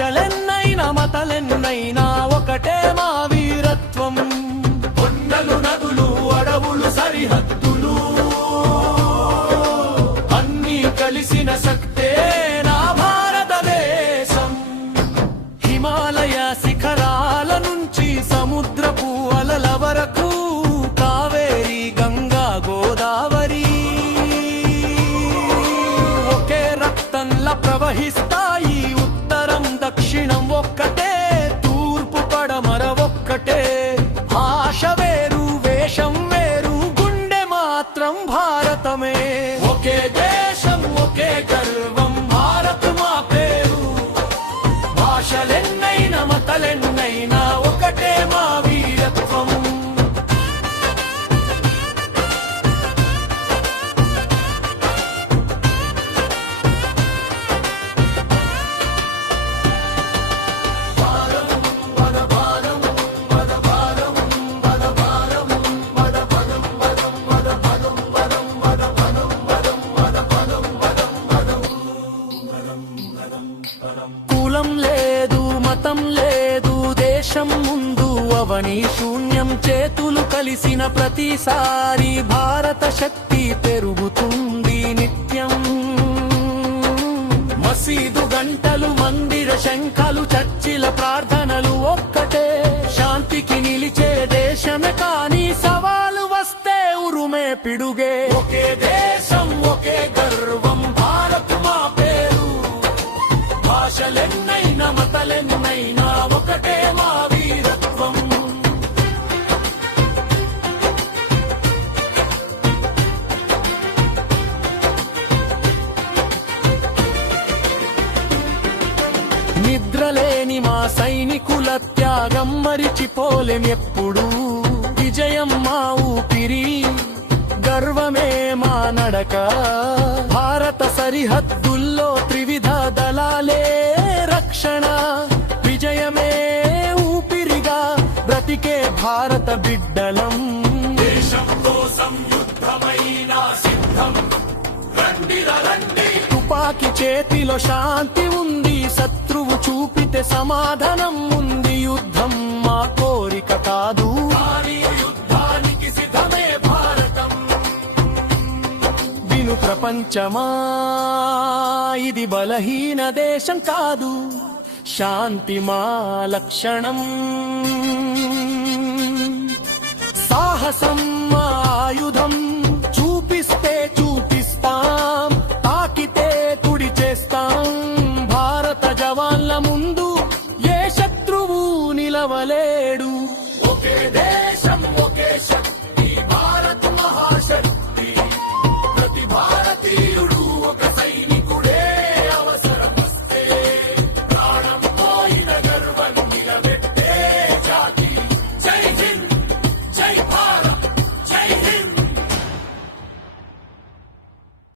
భాషలెన్నైనా మతలెన్నైనా ఒకటే మా వీరత్వం. కొండలు నదులు అడవులు సరిహద్దులు అన్నీ కలిసిన శక్తే నా భారతదేశం. హిమాలయ శిఖరాల నుంచి సముద్రపు అలల వరకు, కావేరి గంగా గోదావరి ఒకే రక్తంలా ప్రవహిస్తాయి. ఉత్తరం దక్షిణం ఒక్కటే, తూర్పు పడమర ఒక్కటే. భాష వేరు వేషం వేరు, గుండె మాత్రం భారతమే. ఒకే దేశం ఒకే గర్వం, భారత్ మా పేరు. భాషలెన్నైనా మతలెన్నైనా ఒకటే మా వీరత్వం. కులం లేదు మతం లేదు దేశం ముందు అవని శూన్యం. చేతులు కలిసిన ప్రతిసారి భారత శక్తి పెరుగుతుంది నిత్యం. మసీదు గంటలు మందిర శంఖాలు చర్చిల ప్రార్థనలు ఒక్కటే. శాంతికి నిలిచే దేశమే కానీ సవాలు వస్తే ఉరుమే పిడుగే. ఒకే దేశం ఒకే గర్వం, భారత్ మా పేరు. భాషలెన్నైనా మతలెన్నైనా ఒకటే మా వీరత్వం. నిద్రలేని మా సైనికుల త్యాగం మరిచిపోలేం ఎప్పుడు. విజయం మా ఊపిరి, గర్వమే మా నడక. భారత సరిహద్దుల్లో త్రివిధ దళాలే రక్షణ. విజయమే ఊపిరిగా బ్రతికే భారత బిడ్డలం. దేశం కోసం యుద్ధమైనా సిద్ధం, రండిరా రండి. తుపాకి చేతిలో శాంతి ఉంది, శత్రువు చూపితే సమాధానం ఉంది. యుద్ధం మా కోరిక కాదు, యుద్ధానికి సిద్ధమే భారతం. విను ప్రపంచమా, ఇది బలహీన దేశం కాదు, శాంతి మా లక్షణం. సాహసం మా ఆయుధం, చూపిస్తే చూపిస్తాం, తాకితే తుడి చేస్తాం. భారత జవాన్ల ముందు ఏ శత్రువు నిలవలేడు.